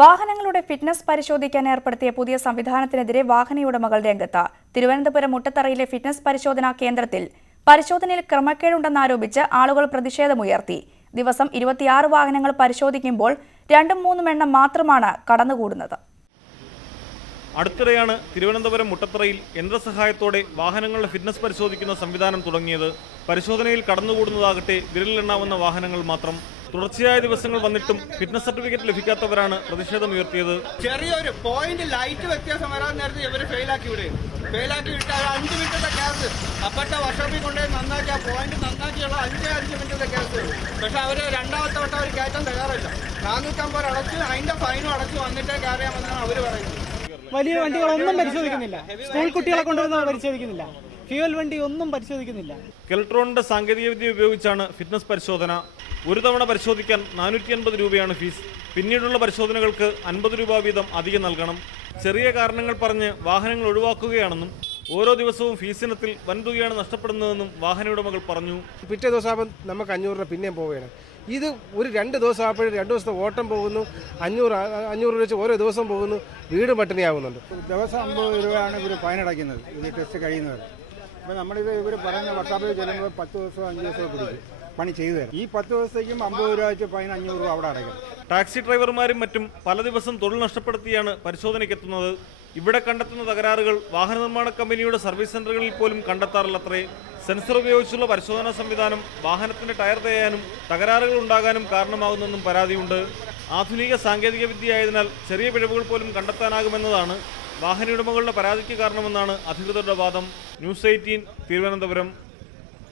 വാഹനങ്ങളുടെ ഫിറ്റ്നസ് പരിശോധിക്കാൻ ഏർപ്പെടുത്തിയ പുതിയ സംവിധാനത്തിനെതിരെ വാഹനയുടമകൾ രംഗത്ത്. തിരുവനന്തപുരം മുട്ടത്തറയിലെ ഫിറ്റ്നസ് പരിശോധനാ കേന്ദ്രത്തിൽ പരിശോധനയിൽ ക്രമക്കേടുണ്ടെന്നാരോപിച്ച് ആളുകൾ പ്രതിഷേധമുയർത്തി. ദിവസം ഇരുപത്തിയാറ് വാഹനങ്ങൾ പരിശോധിക്കുമ്പോൾ രണ്ടും മൂന്നും എണ്ണം മാത്രമാണ് കടന്നുകൂടുന്നത്. അടുത്തിടെയാണ് തിരുവനന്തപുരം മുട്ടത്തറയിൽ യന്ത്രസഹായത്തോടെ വാഹനങ്ങളുടെ ഫിറ്റ്നസ് പരിശോധിക്കുന്ന സംവിധാനം തുടങ്ങിയത്. പരിശോധനയിൽ കടന്നുകൂടുന്നതാകട്ടെ വിരലിലെണ്ണാവുന്ന വാഹനങ്ങൾ മാത്രം. തുടർച്ചയായ ദിവസങ്ങൾ വന്നിട്ടും ഫിറ്റ്നസ് സർട്ടിഫിക്കറ്റ് ലഭിക്കാത്തവരാണ് പ്രതിഷേധം ഉയർത്തിയത് ചെറിയൊരു പോയിന്റ് ലൈറ്റ് വ്യത്യാസം വരാൻ നേരത്തെ ഇവർ ഫെയിലാക്കി വിടും ഫെയിലാക്കി വിട്ട് ഒരു അഞ്ച് മിനിറ്റത്തെ കേസ് അപ്പട്ട വർഷോപ്പിൽ കൊണ്ടുപോയി നന്നാക്കി ആ പോയിന്റ് നന്നാക്കിയുള്ള അഞ്ച് അഞ്ച് മിനിറ്റത്തെ കേസ് പക്ഷെ അവർ രണ്ടാമത്തെ വട്ടം അവർ കയറ്റം തയ്യാറില്ല നാനൂറ്റമ്പത് അടച്ച് അതിന്റെ ഫൈനും അടച്ച് വന്നിട്ടേ കയറിയാമെന്നാണ് അവർ പറയുന്നത്. വലിയ വണ്ടികളൊന്നും പരിശോധിക്കുന്നില്ല. സ്കൂൾ കുട്ടികളെ കൊണ്ടുവരുന്നത് പരിശോധിക്കുന്നില്ല. ഫ്യൂവൽ വണ്ടി ഒന്നും പരിശോധിക്കുന്നില്ല. കെൽട്രോണിന്റെ സാങ്കേതികവിദ്യ ഉപയോഗിച്ചാണ് ഫിറ്റ്നസ് പരിശോധന. ഒരു തവണ പരിശോധിക്കാൻ നാനൂറ്റി അൻപത് രൂപയാണ് ഫീസ്. പിന്നീടുള്ള പരിശോധനകൾക്ക് അൻപത് രൂപ വീതം അധികം നൽകണം. ചെറിയ കാരണങ്ങൾ പറഞ്ഞ് വാഹനങ്ങൾ ഒഴിവാക്കുകയാണെന്നും ഓരോ ദിവസവും ഫീസിനത്തിൽ വൻതുകയാണ് നഷ്ടപ്പെടുന്നതെന്നും വാഹന ഉടമകൾ പറഞ്ഞു. പിറ്റേ ദിവസം നമുക്ക് അഞ്ഞൂറ് രൂപ പിന്നെയും പോവുകയാണ്. ഇത് ഒരു രണ്ട് ദിവസം ആകുമ്പോഴും രണ്ട് ദിവസത്തെ ഓട്ടം പോകുന്നു. അഞ്ഞൂറ് അഞ്ഞൂറ് രൂപ വെച്ച് ഓരോ ദിവസം പോകുന്നു. വീട് പട്ടിണിയാവുന്നുണ്ട് ദിവസം അമ്പത് രൂപയാണ് ഇവർ ഫൈൻ അടയ്ക്കുന്നത് ഇത് ടെസ്റ്റ് കഴിയുന്നത് അപ്പോൾ നമ്മളിത് ഇവർ പറയുന്ന വർഷാപ്പിൽ ചെല്ലുമ്പോൾ പത്ത് ദിവസമോ അഞ്ച് ദിവസമോ പിടിക്കും. പണി ചെയ്തു തരും. ഈ പത്ത് ദിവസത്തേക്കും അമ്പത് രൂപ വെച്ച് ഫൈൻ അഞ്ഞൂറ് രൂപ അവിടെ അടയ്ക്കണം. ടാക്സി ഡ്രൈവർമാരും മറ്റും പല ദിവസം തൊഴിൽ നഷ്ടപ്പെടുത്തിയാണ് പരിശോധനയ്ക്കെത്തുന്നത്. ഇവിടെ കണ്ടെത്തുന്ന തകരാറുകൾ വാഹന നിർമ്മാണ കമ്പനിയുടെ സർവീസ് സെന്ററുകളിൽ പോലും കണ്ടെത്താറില്ലത്രേ. സെൻസർ ഉപയോഗിച്ചുള്ള പരിശോധനാ സംവിധാനം വാഹനത്തിന്റെ ടയർ തേയാനും തകരാറുകൾ ഉണ്ടാകാനും കാരണമാകുന്നെന്നും പരാതിയുണ്ട്. ആധുനിക സാങ്കേതിക വിദ്യയായതിനാൽ ചെറിയ പിഴവുകൾ പോലും കണ്ടെത്താനാകുമെന്നതാണ് വാഹനയുടമകളുടെ പരാതിക്ക് കാരണമെന്നാണ് അധികൃതരുടെ വാദം. News eighteen Thiruvananthapuram.